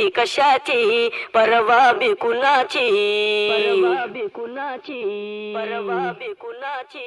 भीती कशाची? परवा बी कुणाची? परवा बी कुणाची? परवा बी कुणाची?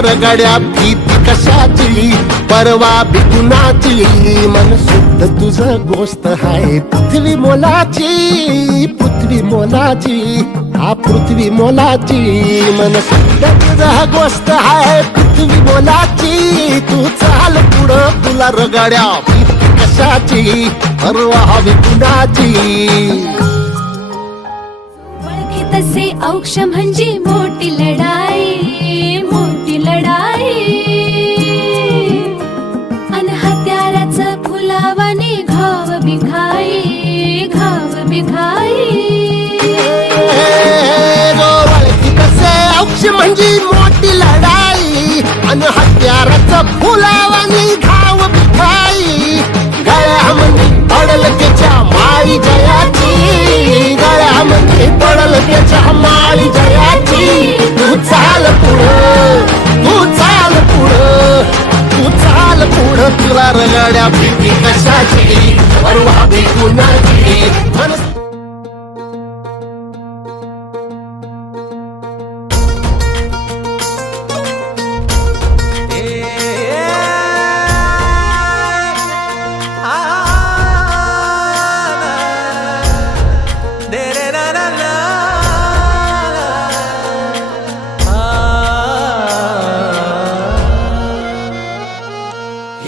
चार पुढं रगड्या भीती कशाची परवा बिकुनाची मन शुद्ध तुझं गोष्ट हाय. पृथ्वी मोलाची पृथ्वी मोलाची हा पृथ्वी मोलाची मन शुद्ध तुझं गोष्ट हाय. पृथ्वी मोलाची तू चाल पुढं तुला रगड्या. भीती कशाची परवा बिकुनाची तसे औक्ष म्हणजे मोठी लढाई. त्याच्या माळी जयाची गळ्यामध्ये पडल त्याच्या माळी जयाची. तू चाल पुढं तू चाल पुढं तू चाल पुढं. तुला रगड्या भीती कशाची परवा भी कुणाची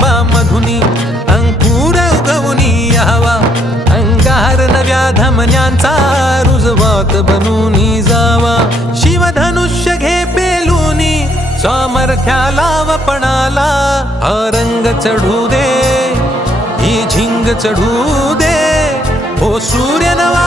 घामाच्या मधुनी अंकुर उगवनी यावा अंगार नव्या धमन्यांचा रुजवात बनूनी जावा. शिवधनुष्य घे पेलूनी सामर्थ्याला वपणाला हा रंग चढू दे ही झिंग चढू दे. हो सूर्य नवा